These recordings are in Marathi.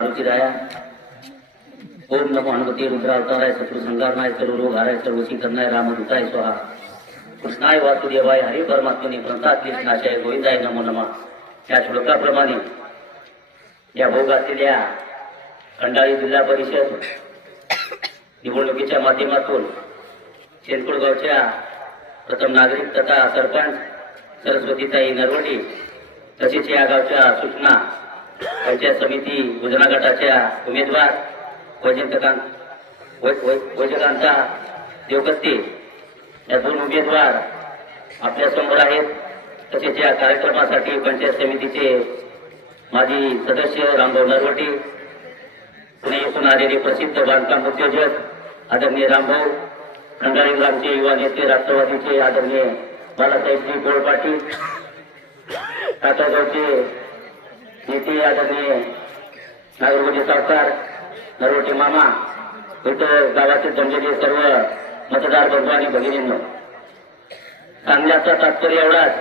राया ओम नमो हनुमते रुद्रावताराय शत्रु संहारणाय सर्व रोग हाराय सर्व करणाय रामदूताय स्वाहा कृष्णाय वासुदेवाय हरी परमात्मने प्रणतात्लिश नाशाय गोविंदाय नमो नमः। या श्लोकाप्रमाणे या भोग असलेल्या खंडाळी जिल्हा परिषद निवडणुकीच्या माध्यमातून शेनपूर गावच्या प्रथम नागरिक तथा सरपंच सरस्वतीताई नरवडे तसेच या गावच्या सूचना पंचायत समिती योजना गटाच्या उमेदवार वैजकांता देवकत्ते या दोन उमेदवार आपल्या समोर आहेत। तसेच या कार्यक्रमासाठी पंचायत समितीचे माजी सदस्य रामभाऊ नरवटे, पुणे येथून आलेले प्रसिद्ध बांधकाम उद्योजक आदरणीय रामभाऊ, खंडाळी ग्रामचे युवा नेते राष्ट्रवादीचे आदरणीय बाळासाहेबजी गोळ पाटील, टाकागावचे नेते आदरणीय नागरगोजी सावकार, नरवटे मामा, इथं गावातील जमलेले सर्व मतदार बंधू आणि भगिनींनो, सांगण्याचा तात्पर्य एवढाच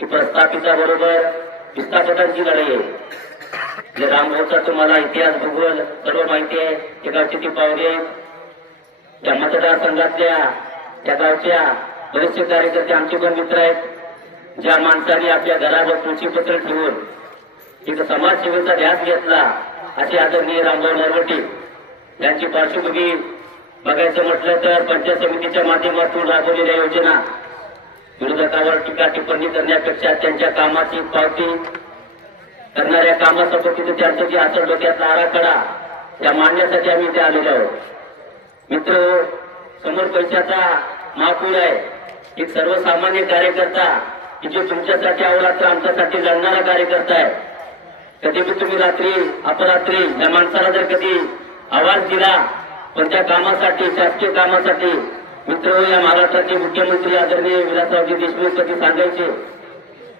की प्रस्थापिताबरोबर विस्थापितांची लढाई आहे। रामभाऊचा तुम्हाला इतिहास भूगोल सर्व माहिती आहे। त्या गावची ती पावले त्या मतदारसंघातल्या त्या गावच्या बरेचसे कार्यकर्ते आमचे पण मित्र आहेत। ज्या माणसाने आपल्या घरावर तुळशीपत्र ठेवून एक समाजसेवेचा ध्यास घेतला असे आदरणीय रामभाऊ नरवटे यांची पार्श्वभूमी बघायचं म्हटलं तर पंचायत समितीच्या माध्यमातून राबवलेल्या योजना विरोधकावर टीका टिप्पणी करण्यापेक्षा त्यांच्या कामाची पावती करणाऱ्या कामासोबत त्यांचं जे असेल डोक्यातला आराखडा त्या मांडण्यासाठी आम्ही इथे आलेलो आहोत। मित्र, समोर पैशाचा महापूर आहे। एक सर्वसामान्य कार्यकर्ता की जो तुमच्यासाठी अवरात्र आमच्यासाठी लढणारा कार्यकर्ता आहे। कधी बी तुम्ही रात्री अपरात्री या माणसाला जर कधी आवाज दिला पण त्या कामासाठी, शासकीय कामासाठी, मित्र, या महाराष्ट्राचे मुख्यमंत्री आदरणीय विलासरावजी देशमुख कधी सांगायचे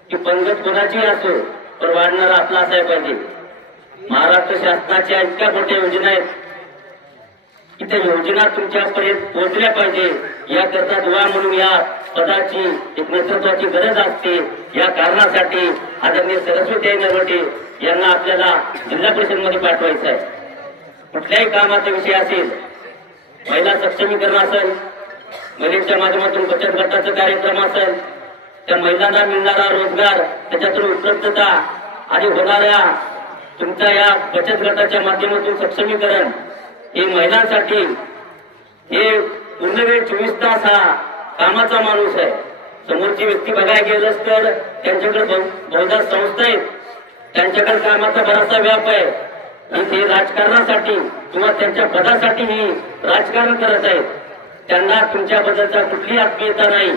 की पंगत कोणाची असो पण वाढणारा आपला असायला पाहिजे। महाराष्ट्र शासनाच्या इतक्या मोठ्या योजना आहेत की त्या योजना तुमच्यापर्यंत पोहोचल्या पाहिजे, याकरता दुवा म्हणून या पदाची एक नेतृत्वाची गरज असते। या कारणासाठी आदरणीय सरस्वती नरवटे यांना आपल्याला जिल्हा परिषद मध्ये पाठवायचं आहे। कुठल्याही कामाचा विषय असेल, महिला सक्षमीकरण असेल, महिलांच्या माध्यमातून बचत गटाचा कार्यक्रम असेल, त्या महिलांना मिळणारा रोजगार, त्याच्यातून उपलब्धता आणि होणाऱ्या तुमच्या या बचत गटाच्या माध्यमातून सक्षमीकरण, हे महिलांसाठी हे पूर्ण वेळ 24 तास हा कामाचा माणूस आहे। समोरची व्यक्ती बघायला गेलंच तर त्यांच्याकडे बहुधा संस्था आहेत, त्यांच्याकडे कामाचा बराचसा व्याप आहे आणि ते राजकारणासाठी किंवा त्यांच्या पदासाठी ही राजकारण करत आहेत। त्यांना तुमच्याबद्दलचा कुठली आत्मीयता नाही।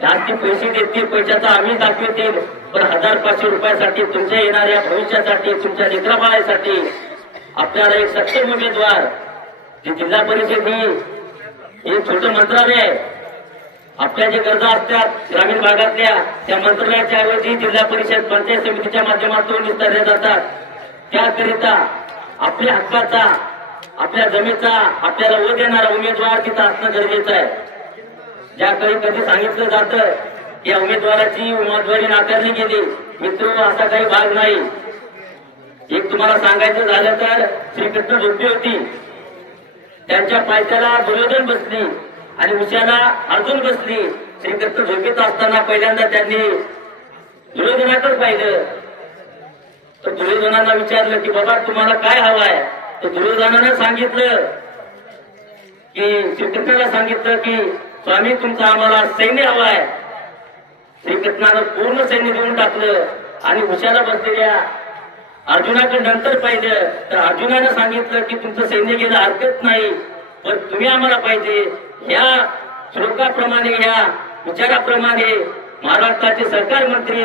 जास्ती पैसे देतील, पैशाचा आम्ही दाखवतील, पण 1000-500 रुपयासाठी तुमच्या येणाऱ्या भविष्यासाठी, तुमच्या लेकराबाळासाठी आपल्याला एक सक्षम उमेदवार, जी जिल्हा परिषद ही एक छोटं मंत्रालय आहे। आपल्या जे गरजा असतात ग्रामीण भागातल्या, त्या मंत्रालयाच्या ऐवजी जिल्हा परिषद पंचायत समितीच्या माध्यमातून विस्तारल्या जातात। त्याकरिता आपल्या हक्काचा, आपल्या जमीचा आपल्याला व देणारा उमेदवार तिथं असणं गरजेचं आहे। ज्या कधी सांगितलं जातं या उमेदवाराची उमेदवारी नाकारली गेली, मित्र, असा काही भाग नाही। एक तुम्हाला सांगायचं झालं तर श्रीकृष्ण झोपली होती, त्यांच्या पायथ्याला दुर्योधन बसली आणि उशाला अर्जुन बसली। श्रीकृष्ण झोपेत असताना पहिल्यांदा त्यांनी दुर्योधनाकडे पाहिलं, तर दुर्योधनांना विचारलं की बाबा तुम्हाला काय हवं आहे? तर दुर्योधनानं सांगितलं की श्रीकृष्णाला सांगितलं की स्वामी तुमचं आम्हाला सैन्य हवं आहे। श्रीकृष्णानं पूर्ण सैन्य देऊन टाकलं आणि उशाला बसलेल्या अर्जुनाकडे नंतर पाहिलं तर अर्जुनानं सांगितलं की तुमचं सैन्य गेलं हरकत नाही, पण तुम्ही आम्हाला पाहिजे। या श्लोकाप्रमाणे, या विचाराप्रमाणे महाराष्ट्राचे सरकार मंत्री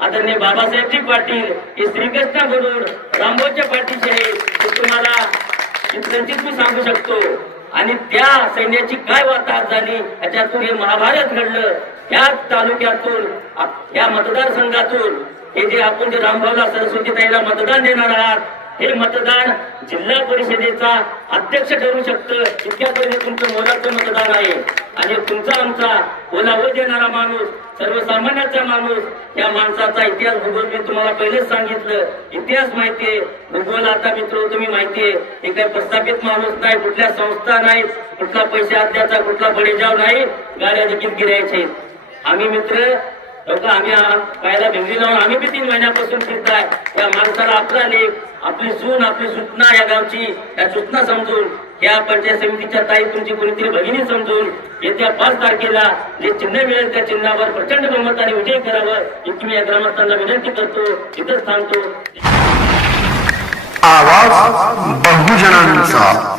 आदरणीय बाबासाहेबजी पाटील हे श्रीकृष्ण बोलून रामभाऊच्या पाठीशी आहे, हे तुम्हाला इतकंच मी सांगू शकतो। आणि त्या सैन्याची काय वाताहत झाली याच्यातून हे महाभारत घडलं। या तालुक्यातून, या मतदारसंघातून हे जे आपण जे रामभाऊला, सरस्वतीताईला मतदान देणार आहात, हे मतदान जिल्हा परिषदेचा अध्यक्ष ठरू शकतं. इतक्यापर्यंत तुमचं मोलाचं मतदान आहे. आणि तुमचा आमचा ओलावर देणारा माणूस, सर्वसामान्याचा माणूस, या माणसाचा इतिहास भूगोल मी तुम्हाला पहिलेच सांगितलं. इतिहास माहितीये, भूगोल आता मित्र तुम्ही माहितीये. हे काही प्रस्थापित माणूस नाही, कुठल्या संस्था नाहीत, कुठला पैसे अद्याचा कुठला बडेजाव नाही, गाड्या देखील गिरायचे. आम्ही मित्र लोक आम्ही पायाला भिंगरी लावून आम्ही बी 3 महिन्यापासून फिरताय. या माणसाला आपला लेख, आपली सून, आपली सूचना या गावची, या सूचना समजून, या पंचायत समितीच्या ताई तुमची कोणीतरी भगिनी समजून येत्या 5 तारखेला जे चिन्ह मिळेल त्या चिन्हावर प्रचंड बहुमताने विजय करावं इतकी मी या ग्रामस्थांना विनंती करतो. इथंच थांबतो. आवाज बहुजनांचा.